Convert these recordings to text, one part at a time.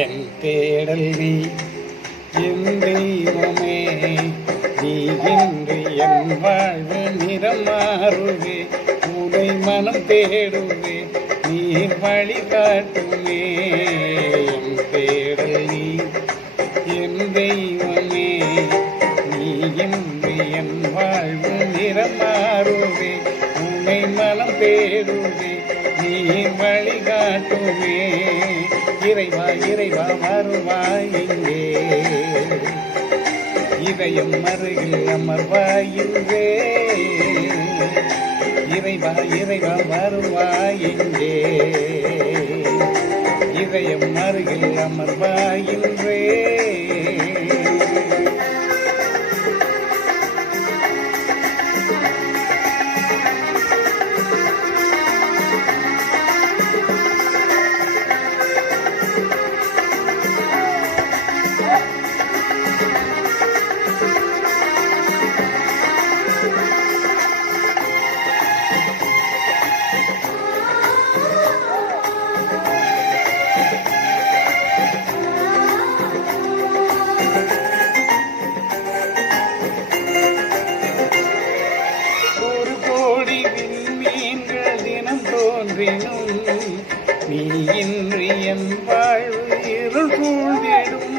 என் தேடல் நீ என் தெய்வமே, நீ இன்று என் வாழ்வு நிறம் மாறுவே, உனை மனம் தேடுவே, நீ வழிகாட்டுமே. என் தேடல் நீ என் தெய்வமே, நீ இன்று என் வாழ்வு நிறம் மாறுவே, உனை மனம் தேடுவே, நீ வழிகாட்டுமே. இறைவா இறைவா வருவாய் இங்கே, இதயம் அருகில் அமர்வாய் இங்கே. இறைவா இறைவா வருவாய் இங்கே, இதயம் அருகில் அமர்வாய் இங்கே. நீ இன்றி என் வாழ்வு இருள் சூழ்ந்திடும்,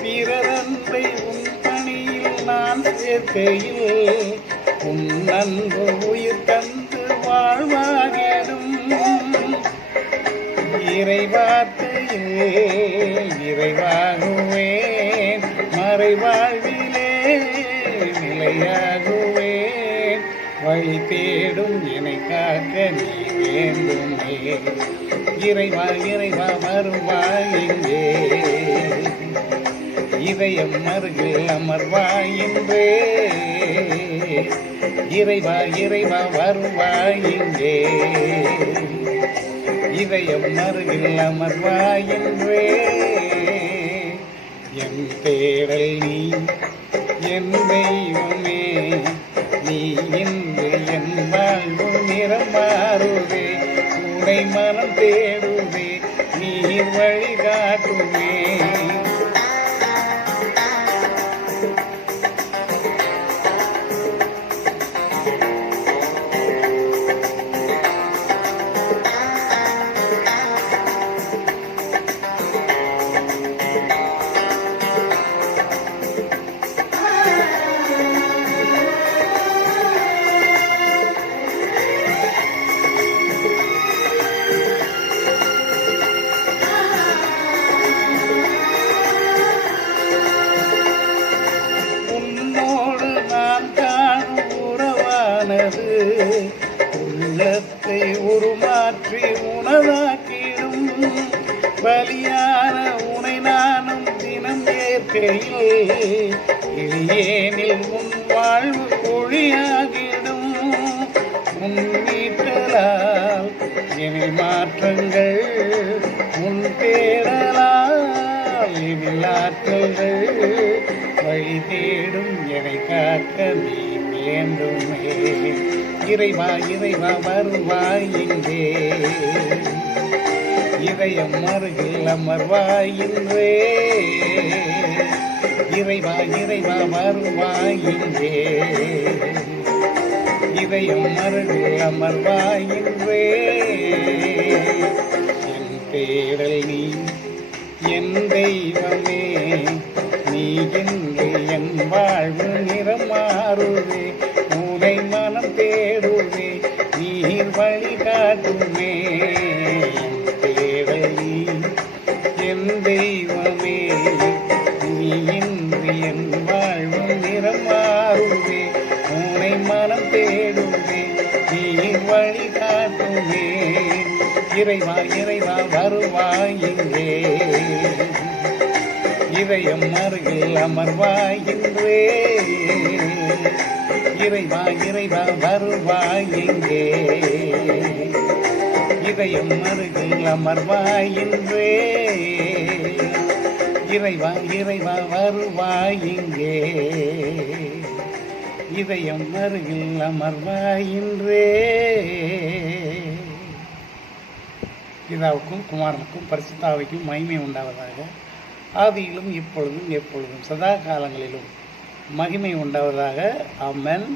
பிறரன்பை உன் பணியில் நான் சேர்க்கையில், உன் அன்பு உயிர் தந்து வாழ்வாகிடும். இறைவார்த்தையே இறைவாகுவேன், மறைவாழ்விலே நிலையாகுவேன், வழி தேடும் என்னை காக்க நீ வேண்டுமே. இறைவா இறைவா வருவாய் இங்கே, இதயம் அருகில் அமர்வாய் இன்றே. இறைவா இறைவா வருவாய் இங்கே, இதயம் அருகில் அமர்வாய் இன்றே. என் தேடல் நீ என் தெய்வமே, நீ இன்று என் வாழ்வு நிறம் மாறுவே, உனை மனம் தேடுவே, நீர் வழிகாட்டுவே. உள்ளத்தை உருமாற்றி உணவாக்கிடும், பலியான உனை நானும் தினம் ஏற்கையில், இளையேனில் உன் வாழ்வு ஒளியாகிடும். உன் நீட்டலால் எனில் மாற்றங்கள், உன் தேடலால் எனில் ஆற்றல்கள், வழி தேடும் என்னை காக்க நீ வேண்டுமே. இறைவா இறைவா வருவாய் இங்கே, இதயம் அருகில் அமர்வாய் இன்றே. இறைவா இறைவா வருவாய் இங்கே, இதயம் அருகில் அமர்வாய் இன்றே. என் தேடல் நீ என் தெய்வமே, நீ இன்று என் வாழ்வு நிறம் மாறுவே, உனை மனம் தேடுவே, நீர் வழிகாட்டுமே. தேடல் நீ என் தெய்வமே, நீ இன்று என் வாழ்வு நிறம் மாறுவே, உனை மனம் தேடுவே, நீர் வழிகாட்டுமே. இறைவா இறைவா வருவாய் இங்கே, இதயம் அருகில் அமர்வாய் இன்றே. இறைவா இறைவா வருவாய் இங்கே, இதயம் அருகில் அமர்வாய் இன்றே. இறைவா இறைவா வருவாய் இங்கே, இதயம் அருகில் அமர்வாய் இன்றே. பிதாவுக்கும் குமாரனுக்கும் பரிசுத்தாவிக்கும் மகிமை உண்டாவதாக. ஆதியிலும் இப்பொழுதும் எப்பொழுதும் சதா காலங்களிலும் மகிமை உண்டாவதாக. ஆமென்.